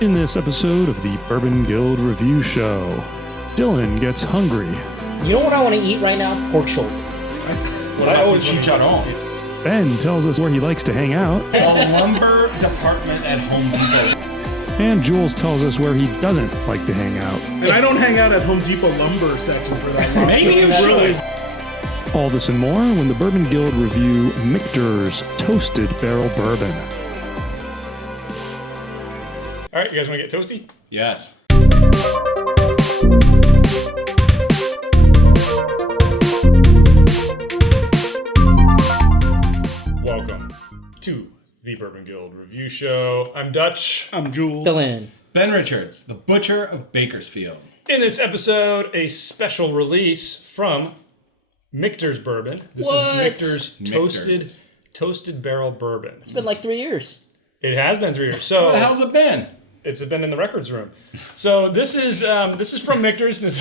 In this episode of the Bourbon Guild Review Show, Dylan gets hungry. You know what I want to eat right now? Pork shoulder. I always chicharron. Ben tells us where he likes to hang out. The lumber department at Home Depot. And Jules tells us where he doesn't like to hang out. And I don't hang out at Home Depot lumber section for that long. Maybe you really. All this and more when the Bourbon Guild review Michter's Toasted Barrel Bourbon. All right, you guys want to get toasty? Yes. Welcome to the Bourbon Guild Review Show. I'm Dutch. I'm Jules. Dylan. Ben Richards, the butcher of Bakersfield. In this episode, a special release from Michter's Bourbon. This What? is Michter's toasted barrel bourbon. It's been like 3 years. It has been 3 years. So What the hell's it been? it's been in the records room. So this is from Michter's. And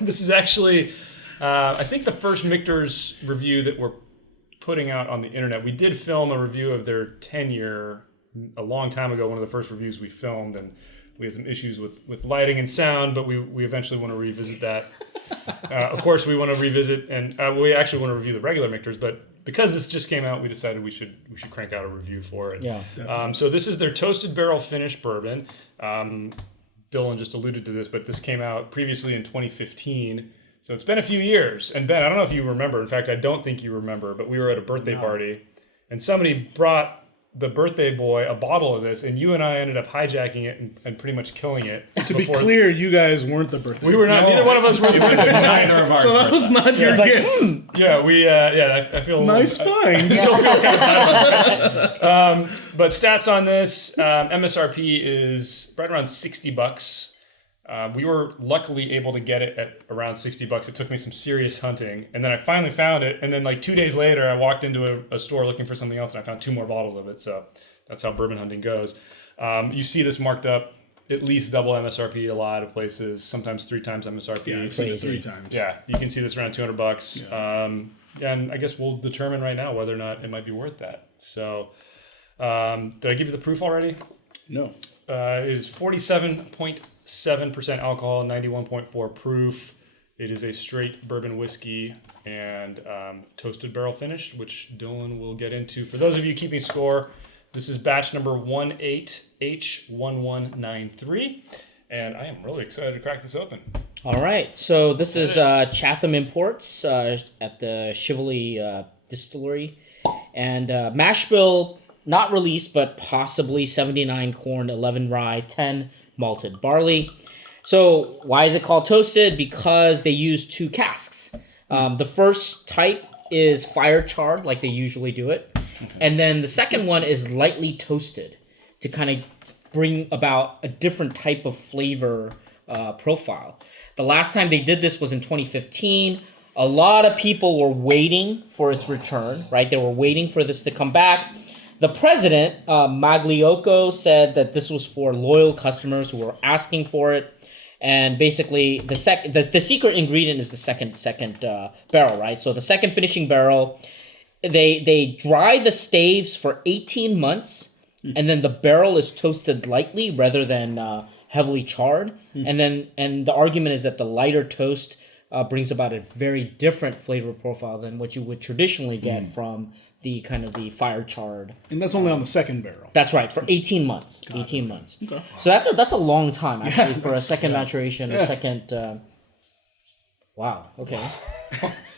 this is actually, I think, the first Michter's review that we're putting out on the internet. We did film a review of their 10-year a long time ago. One of the first reviews we filmed, and we had some issues with lighting and sound, but we eventually want to revisit that. Of course, we want to revisit, and we actually want to review the regular Michter's, but because this just came out, we decided we should crank out a review for it. Yeah. So this is their toasted barrel finished bourbon. Dylan just alluded to this, but this came out previously in 2015. So it's been a few years. And Ben, I don't know if you remember. In fact, I don't think you remember, but we were at a birthday party, and somebody brought the birthday boy a bottle of this, and you and I ended up hijacking it and pretty much killing it. To be clear, you guys weren't the birthday. We were not. Neither one of us were the birthday boy. Neither of ours. So that was not your It's like, gift. Yeah, I feel Nice find. I still feel kind of bad. But stats on this, MSRP is right around $60. We were luckily able to get it at around $60. It took me some serious hunting, and then I finally found it. And then like 2 days later, I walked into a store looking for something else, and I found 2 more bottles of it. So that's how bourbon hunting goes. You see this marked up at least double MSRP a lot of places, sometimes 3 times MSRP. Yeah, I've seen it 3 times. Yeah, you can see this around $200. Yeah. And I guess we'll determine right now whether or not it might be worth that. So, did I give you the proof already? No. It is 47.7% alcohol, 91.4 proof. It is a straight bourbon whiskey and toasted barrel finished, which Dylan will get into. For those of you keeping score, this is batch number 18H1193, and I am really excited to crack this open. All right. So this is Chatham Imports at the Chivalry Distillery. And mash bill, not released, but possibly 79 corn, 11 rye, 10 malted barley. So why is it called toasted? Because they use 2 casks. The first type is fire charred, like they usually do it. Okay. And then the second one is lightly toasted to kind of bring about a different type of flavor profile. The last time they did this was in 2015. A lot of people were waiting for its return, right? They were waiting for this to come back. The president, Magliocco, said that this was for loyal customers who were asking for it. And basically, the secret ingredient is the second barrel, right? So the second finishing barrel, they dry the staves for 18 months, and then the barrel is toasted lightly rather than heavily charred. And the argument is that the lighter toast brings about a very different flavor profile than what you would traditionally get from the kind of the fire charred. And that's only on the second barrel. That's right, for 18 months. 18 months. Okay. So that's a long time actually for a second maturation, a second. Wow. Okay.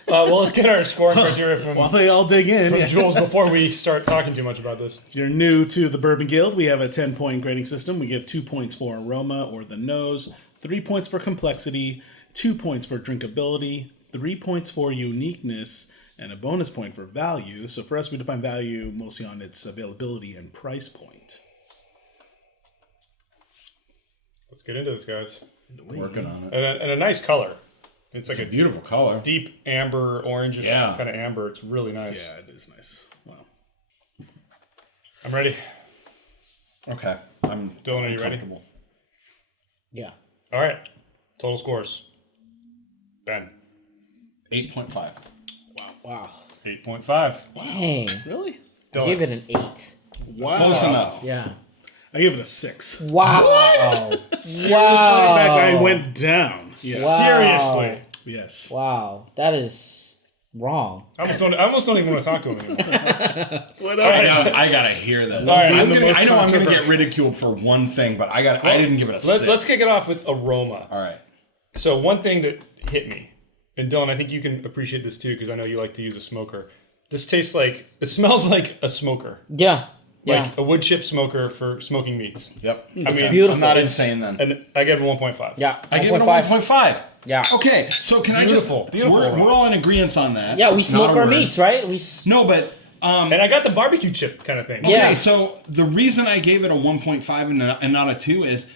Well, let's get our scoring criteria from, While they all dig in, from Jules before we start talking too much about this. If you're new to the Bourbon Guild, we have a 10-point grading system. We give 2 points for aroma or the nose, 3 points for complexity, 2 points for drinkability, 3 points for uniqueness, and a bonus point for value. So for us, we define value mostly on its availability and price point. Let's get into this, guys. Working on it. And a nice color. It's like a beautiful color. Deep amber, orangish kind of amber. It's really nice. Yeah, it is nice. Wow. I'm ready. Okay. Dylan, are you ready? Yeah. All right. Total scores. Ben. 8.5. Wow. 8.5. Dang. Really? I gave it an 8. Wow. Close enough. Yeah. I gave it a 6. Wow. In Wow. fact, I went down. Yeah. Wow. Seriously. Yes. Wow. That is wrong. I almost don't even want to talk to him anymore. What I gotta hear that. right, I the know most I'm gonna get controversial. ridiculed for one thing, but I didn't give it a 6. Let's kick it off with aroma. All right. So one thing that hit me, and Dylan, I think you can appreciate this too, because I know you like to use a smoker. This tastes like, it smells like a smoker. Yeah. Yeah. Like a wood chip smoker for smoking meats. Yep. I mean, beautiful. I'm not it's- insane then. And I gave it 1.5. Yeah. I gave it a 1.5. 1.5. Yeah. Okay, so can Beautiful, I just... beautiful. We're all in agreement on that. Yeah, we Not smoke a our word. meats, right? No, but... And I got the barbecue chip kind of thing. Okay, Yeah. so the reason I gave it a 1.5 and not a 2 is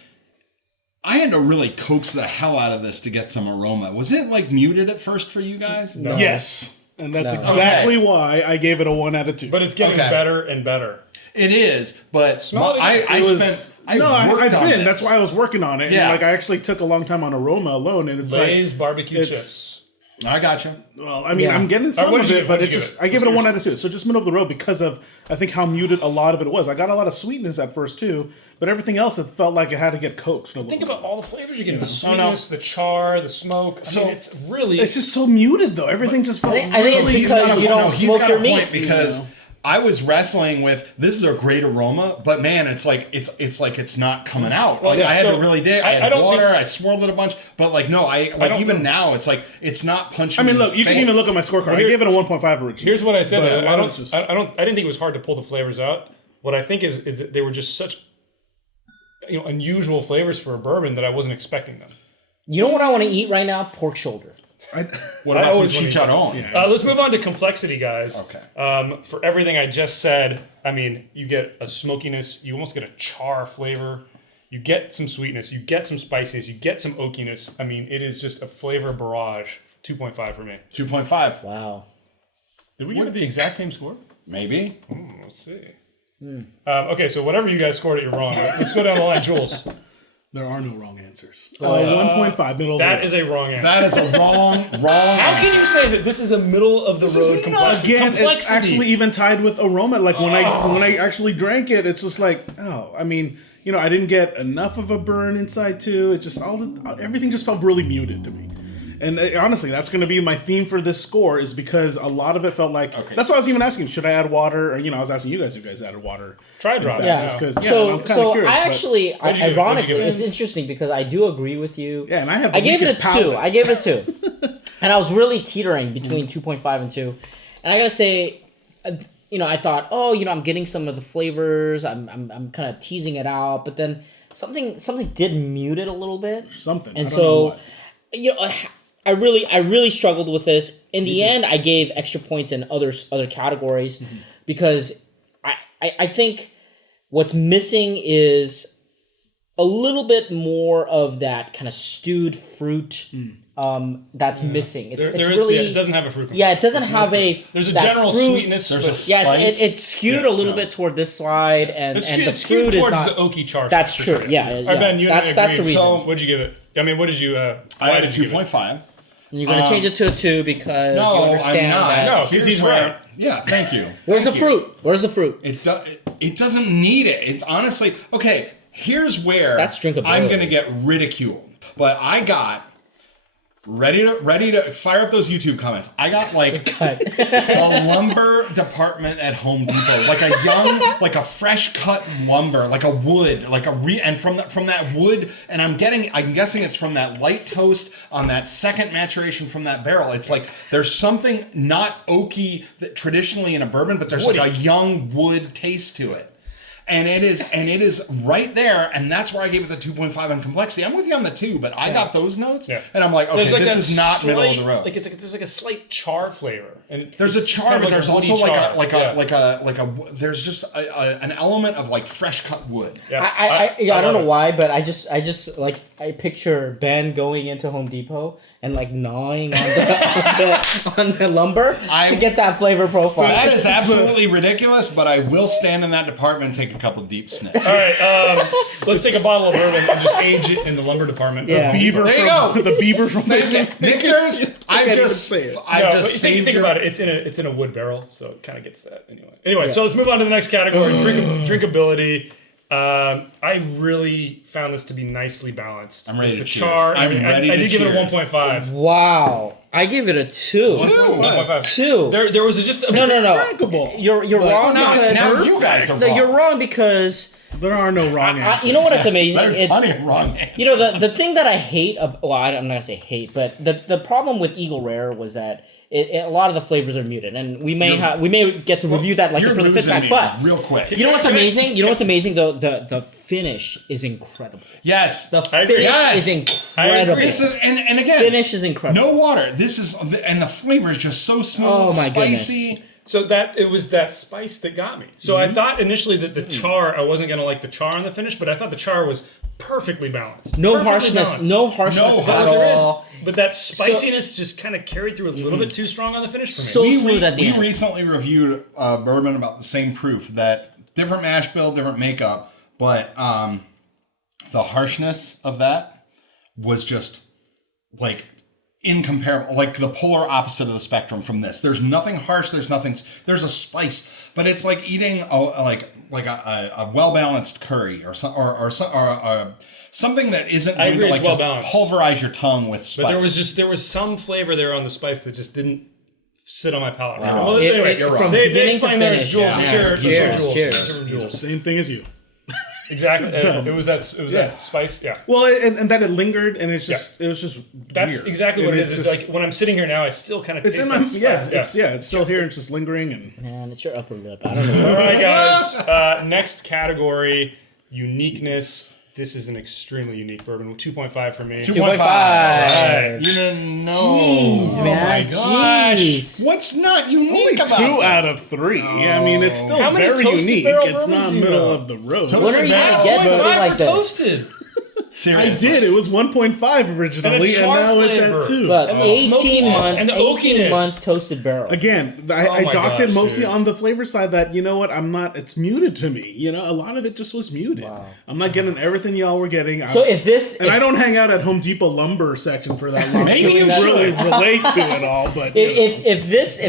I had to really coax the hell out of this to get some aroma. Was it like muted at first for you guys? No. Yes. And that's No. exactly why I gave it a 1 out of 2. But it's getting Okay. better and better. It is, but Smell it again. I It was- spent... I've worked on been. this. That's why I was working on it. Yeah. And I actually took a long time on aroma alone, and it's Lay's like barbecue it's- chips. I got you. well, I mean, Yeah. I'm getting some what of did you it, give- but what it did you just give it? I give it a What's 1 out of 2. So just middle of the road because of I think how muted a lot of it was. I got a lot of sweetness at first too, but everything else it felt like it had to get coaxed a little Think bit. about all the flavors you're getting. The Oh, no. sweetness, the char, the smoke. I mean, it's really... It's just so muted though. Everything just felt. I think it's really- He's got because a you point- don't he's smoke got your a point meats. because I was wrestling with this is a great aroma, but man, it's like it's not coming out. Well, Like yeah, I had so to really dig. I I had don't water. think- I swirled it a bunch, but like no, don't even think- now it's like it's not punching. I mean, in the look, you can face. even look at my scorecard. I here- gave it a 1.5 originally. Here's what I said. But though. a lot of it's just- I didn't think it was hard to pull the flavors out. What I think is that they were just such, unusual flavors for a bourbon that I wasn't expecting them. You know what I want to eat right now? Pork shoulder. What I about some always wanna eat chicharron? Let's move on to complexity, guys. Okay. For everything I just said, I mean, you get a smokiness, you almost get a char flavor, you get some sweetness, you get some spiciness, you get some oakiness. I mean, it is just a flavor barrage. 2.5 for me. 2.5, Wow. Did we give it the exact same score? maybe. Let's see. Okay, so whatever you guys scored it, you're wrong. Let's go down the line, Jules. There are no wrong answers. 1.5 middle. That of the is a wrong answer. That is a wrong. How can you say that this is a middle of the road complexity? Again, it's complexity. actually even tied with aroma. Like when I actually drank it, it's just like, oh, I mean, I didn't get enough of a burn inside too. It just everything just felt really muted to me. And honestly, that's going to be my theme for this score is because a lot of it felt like. Okay. That's why I was even asking, should I add water? Or I was asking you guys if you guys added water. Try drop. Yeah. Just because. So, I'm kind of curious. I but- actually, What'd you give it? What'd ironically, you give it? it's interesting because I do agree with you. Yeah, and I have. I gave it a weakest 2. palate. I gave it a 2. And I was really teetering between 2.5 and 2. And I gotta say, I thought, I'm getting some of the flavors. I'm kind of teasing it out, but then something did mute it a little bit. Something. And I don't know so, what. I really struggled with this. In the end, I gave extra points in other categories because I think what's missing is a little bit more of that kind of stewed fruit that's missing. It's really it doesn't have a fruit. it doesn't have a There's a that general fruit- sweetness. There's a but Yeah, Spice? it's skewed a little bit toward this side, and it's the skewed fruit is towards not. the oaky char. That's for true. sure. Yeah, All right, yeah. Ben, you and I That's the agree. reason. So, what'd you give it? I mean, what did you? I Why had a did you give it? 2.5. You're gonna change it to a 2 because No, you I'm understand not. that. No, 'cause Here's he's where- right. Yeah, thank you. Where's the Thank you. fruit? Where's the fruit? It doesn't need it. It's honestly okay. Here's where That's drinkability. I'm gonna get ridiculed. But I got ready to fire up those YouTube comments. I got like a lumber department at Home Depot, like a fresh cut lumber, like a wood, and from that wood, and I'm guessing it's from that light toast on that second maturation from that barrel. It's like there's something not oaky that traditionally in a bourbon, but there's like a young wood taste to it. And it is right there, and that's where I gave it the 2.5 on complexity. I'm with you on the 2, but I got those notes, and I'm like, okay, There's like this that is not middle of the road. There's like a slight char flavor, and There's a it's char, kind of but there's woody also char. there's just an element of like fresh cut wood. Yeah. I don't love know it. why, but I just like I picture Ben going into Home Depot and like gnawing on the lumber to get that flavor profile. That is absolutely ridiculous, but I will stand in that department and take a couple deep sniffs. All right, let's take a bottle of bourbon and just age it in the lumber department. Yeah. Beaver There you from go. the beaver from Nickers, I even just say it. I No, just but saved think your... about it. It's in a wood barrel, so it kind of gets that anyway. Anyway, so let's move on to the next category: drinkability. I really found this to be nicely balanced. I'm ready The to cheers. char. I'm ready I to did give it a cheers. 1.5. Wow. I give it a 2. 1.5. 2. There was just a No. Drinkable. You're wrong because Now you guys are no, wrong. you're wrong because There are no wrong answers. you know what? It's amazing. There's plenty of wrong answers. You know the thing that I hate. I'm not gonna say hate, but the problem with Eagle Rare was that a lot of the flavors are muted, and we may get to review that You're for the fifth losing time. me But real quick. you know what's amazing? You know what's amazing though? The finish is incredible. Yes. The agree. finish Yes. is I incredible. agree. This is and again, Finish is incredible. no water. This is and the flavor is just so smooth, Oh, my spicy. So it was that spice that got me. So I thought initially that the char, I wasn't gonna like the char on the finish, but I thought the char was perfectly balanced. No Perfectly harshness. balanced. No harshness No at But there is- all. but that spiciness just kind of carried through a little bit too strong on the finish for me. So smooth at the We end. recently reviewed bourbon about the same proof, that different mash bill, different makeup, but the harshness of that was just like incomparable, like the polar opposite of the spectrum from this. There's nothing harsh. There's a spice, but it's like eating a well balanced curry or something that isn't I going agree, to it's like just well-balanced. pulverize your tongue with spice. But there was some flavor there on the spice that just didn't sit on my palate. Wow. Well, anyway, you're wrong. From they beginning to explained there as finish. Jules. Yeah. Cheers. Cheers. Cheers. Cheers. Jules. Same thing as you. Exactly. Dumb. It was that spice. Yeah. Well, and that it lingered, and it was just That's weird. exactly And what it is. it's It's like when I'm sitting here now, I still kind of it's taste in my that spice. it's still here. It's just lingering, and Man, it's your upper lip. I don't know. All right, guys. Next category, uniqueness. This is an extremely unique bourbon. 2.5 for me. 2.5. Right. You didn't know. Jeez, man. Oh my gosh. Jeez. What's not unique about 2 this? out of 3. I mean, it's still How many very toasted unique. barrel It's bourbons not do you middle know? of the road. Toasted When are you barrel. gonna get something 1.5 like for this? toasted. Seriously. I did. It was 1.5 originally, and char now it's flavor. at 2. But And the 18 smokiness month, and the 18 oakiness. month toasted barrel. Again, Oh I my docked it gosh, mostly dude. on the flavor side that, you know what, it's muted to me. You know, a lot of it just was muted. Wow. I'm not getting everything y'all were getting. So if this, And I don't hang out at Home Depot lumber section for that long. Maybe to you really should. relate to it all, but you know. if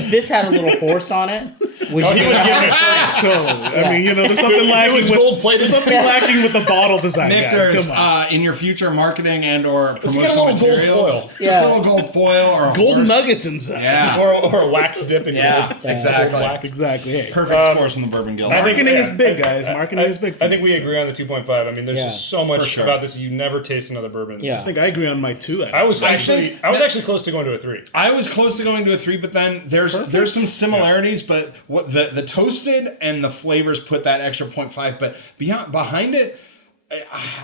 this had a little horse on it, would Oh, you? he would have given it a 3. Totally. I mean, you know, there's something It lacking was with gold-plated. there's something lacking with the bottle design, guys. Michter's, Come on. in your future marketing and or get a promotional little gold materials, foil. just Yeah. a little gold foil or a Gold horse. nuggets inside. Yeah, Or a wax dip in yeah, gold. exactly. Wax. Exactly. Hey, Perfect scores from the Bourbon Guild. I think- marketing yeah, is big, I- guys. I- Marketing is big. For I think we me, so. agree on the 2.5. I mean, there's Yeah. just so much For sure. about this you never taste another bourbon. Yeah. I think I agree on my 2. I was I actually think- actually close to going to a 3. I was close to going to a 3, but then there's some similarities, but what the toasted and the flavors put that extra 0.5, but behind it,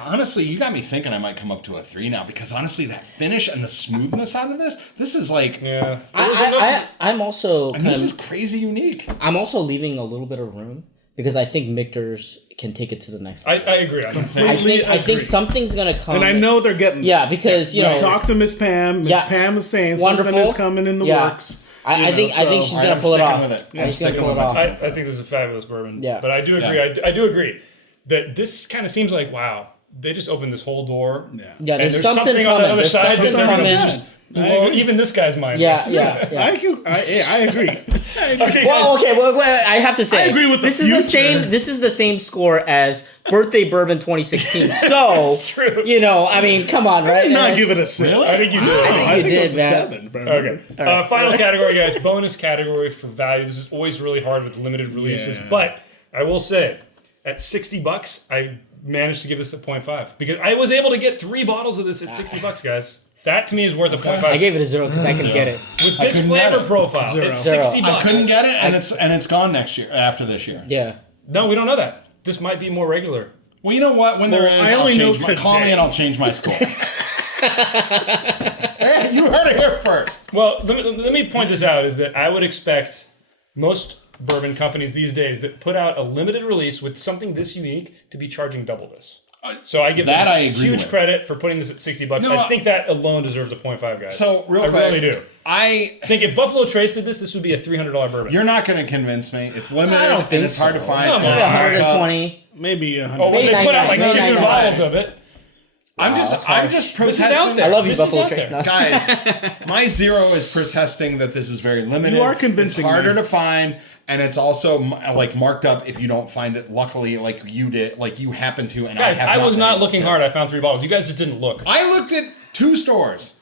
honestly, you got me thinking I might come up to a 3 now, because honestly, that finish and the smoothness out of this is like, Yeah. There was enough- I'm also and this is crazy unique. I'm also leaving a little bit of room because I think Michter's can take it to the next I level. agree on that. I think agree. something's gonna come. And I know they're getting. Yeah, because you know. Talk to Miss Pam. Miss Yeah. Pam is saying Wonderful. something is coming in the Yeah. works. I think she's I'm gonna pull it sticking off. with it. I I'm think she's gonna sticking pull it with off. it. I think this is a fabulous bourbon. Yeah. But I do agree. Yeah. I do agree that this kind of seems like, wow, they just opened this whole door. Yeah. Yeah, And there's there's something something on the coming. other There's side something that coming. they're just blow even this guy's mind. Yeah, with. yeah, yeah. I agree. Okay, Well, guys. okay. Well, I have to say, I agree with the this is the future. same. This is the same score as Birthday Bourbon 2016. So, true. you know, I mean, come on, right? Not And give it a it's- 6. I think you did. I think you it did, was a man. 7. Bro. Okay. All right. Final category, guys. Bonus category for value. This is always really hard with limited releases, Yeah. but I will say, at $60, I managed to give this a 0.5 because I was able to get 3 bottles of this at $60, guys. That to me is worth a 0.5. I gave it a 0 because I couldn't get it. With I this couldn't get flavor it. profile, Zero. it's Zero. $60. I couldn't get it, and it's gone next year after this year. Yeah. No, we don't know that. This might be more regular. Well, you know what? When there is, I only know call me today. and I'll change my score. Hey, you heard it here first. Well, let me point this out, is that I would expect most bourbon companies these days that put out a limited release with something this unique to be charging double this. So I give That them I agree huge with. credit for putting this at $60. No, I think that alone deserves a 0.5, guys. So real I quick, really do. I think if Buffalo Trace did this would be a $300 bourbon. you're not going to convince me. It's limited I don't and think it's hard to so. find. Come in on. Maybe America. 120. Maybe 100. Oh, when Maybe they put out like 99, 50 99. bottles of it. I'm just that's harsh. This is protesting. out there. I love you, This is Buffalo out Trace. there. No. Guys, my 0 is protesting that this is very limited. You are convincing It's harder me. to find. And it's also like marked up if you don't find it. Luckily, like you did, like you happen to, and Guys, I was not been able looking to. hard. I found 3 bottles. You guys just didn't look. I looked at 2 stores.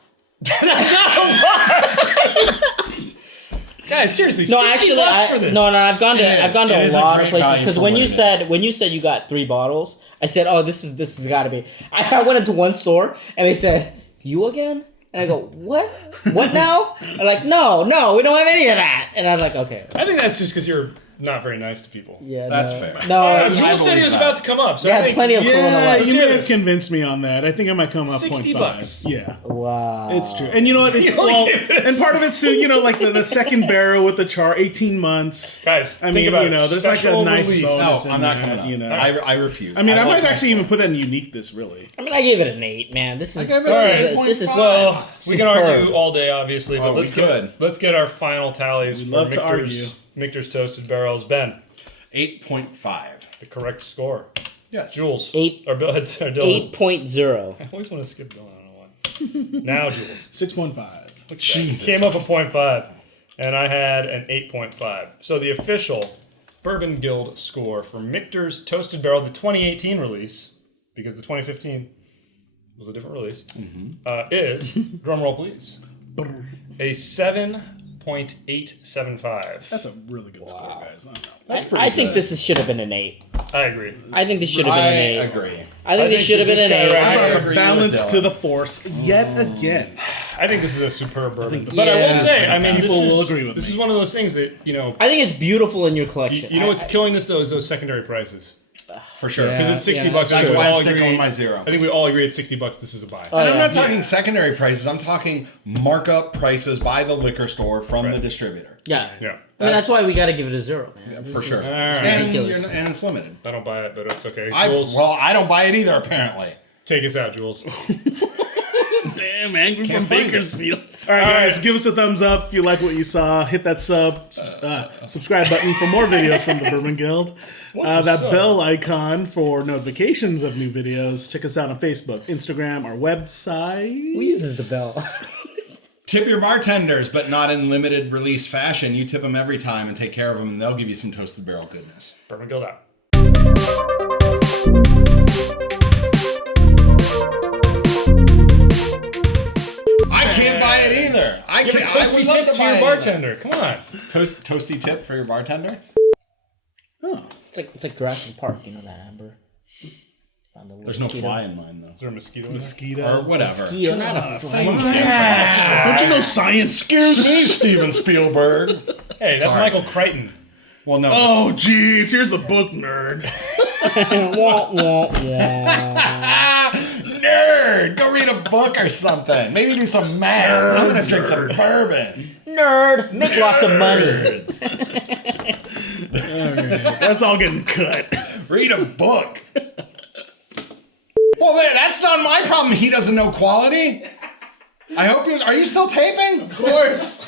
Guys, seriously, No, 60 actually, bucks for this. no, I've gone to It a is a lot of great places value because for when what you it said you got 3 bottles, I said, oh, this has got to be. I went into one store and they said, you again? And I go, what? What now? I'm like, no, we don't have any of that. And I'm like, okay. I think that's just because you're not very nice to people. Yeah, That's no. fair. No, Jules said he was about to come up. So you I had think plenty of Yeah, Corona you hear may have this. convinced me on that. I think I might come up 60 0.5. bucks. Yeah. Wow. It's true. And you know what? It's, You well, give it. and part of it's too, you know, like the second barrel with the char, 18 months. Guys, I think mean, about you know, it. there's like a Special nice release. bonus. No, in I'm not there, coming up. You know. I refuse. I mean, I might like actually even put that in uniqueness, really. I mean, I gave it an 8, man. This is gave it this is 8.5. Well, we can Superb. argue all day, obviously, but Oh, we let's get our final tallies We'd for love to argue. Michter's Toasted Barrels. Ben, 8.5. the correct score. Yes. Jules. 8 Or Bill, or Dylan. 8.0. I always want to skip Dylan. I don't know why. Now, Jules. 6.5. Look at that. Jesus. Came up a 0.5, and I had an 8.5. So the official Bourbon Guild score for Michter's Toasted Barrel, the 2018 release, because the 2015 was a different release, is, drumroll please, a 7.875. That's a really good score, guys. I don't know. I think this should have been an 8. I agree. I think this should have been an 8. I agree. I think this should have been this an guy 8. right I here- agree with Balance Dylan. to the force yet again. I think this is a superb bourbon. think- But I will Yeah. say, I mean, People this will is agree with this me. is one of those things that, you know, I think it's beautiful in your collection. you know what's killing this though is those secondary prices. For sure. Yeah. Because it's 60 yeah, bucks. That's we why I'm all sticking agree- with my 0. I think we all agree at 60 bucks. This is a buy. Oh, And I'm yeah. not talking secondary prices. I'm talking markup prices by the liquor store from the distributor. Yeah. Yeah. I mean, that's why we got to give it a 0, man. For sure. All right. And, ridiculous. and it's limited. I don't buy it, but it's okay. I Jules, don't buy it either, apparently. take us out, Jules. Damn, angry Can't from find it. Bakersfield. All right, guys, give us a thumbs up if you like what you saw. Hit that subscribe button for more videos from the Bourbon Guild. What's a That sub? bell icon for notifications of new videos. Check us out on Facebook, Instagram, our website. Who uses the bell? Tip your bartenders, but not in limited release fashion. You tip them every time and take care of them, and they'll give you some toasted barrel goodness. Bourbon Guild out. I can't buy it either. I Give a can't. I toasty would love tip to buy your it bartender. Come on. either. Toasty tip for your bartender? Oh, It's like Jurassic Park, you know that, Amber? Found the There's no mosquito. fly in mine, though. Is there a mosquito in there? mosquito. Or whatever. Mosquito, not a fly. Don't you know science? Excuse me, Steven Spielberg. Hey, that's Sorry. Michael Crichton. Well, no. Oh, geez, here's the book, nerd. Wah, wah, wah. Nerd! Go read a book or something. Maybe do some math. I'm gonna drink some bourbon. Nerd, make lots of money. That's all getting cut. Read a book. Well, that's not my problem. He doesn't know quality. I hope you. Are you still taping? Of course.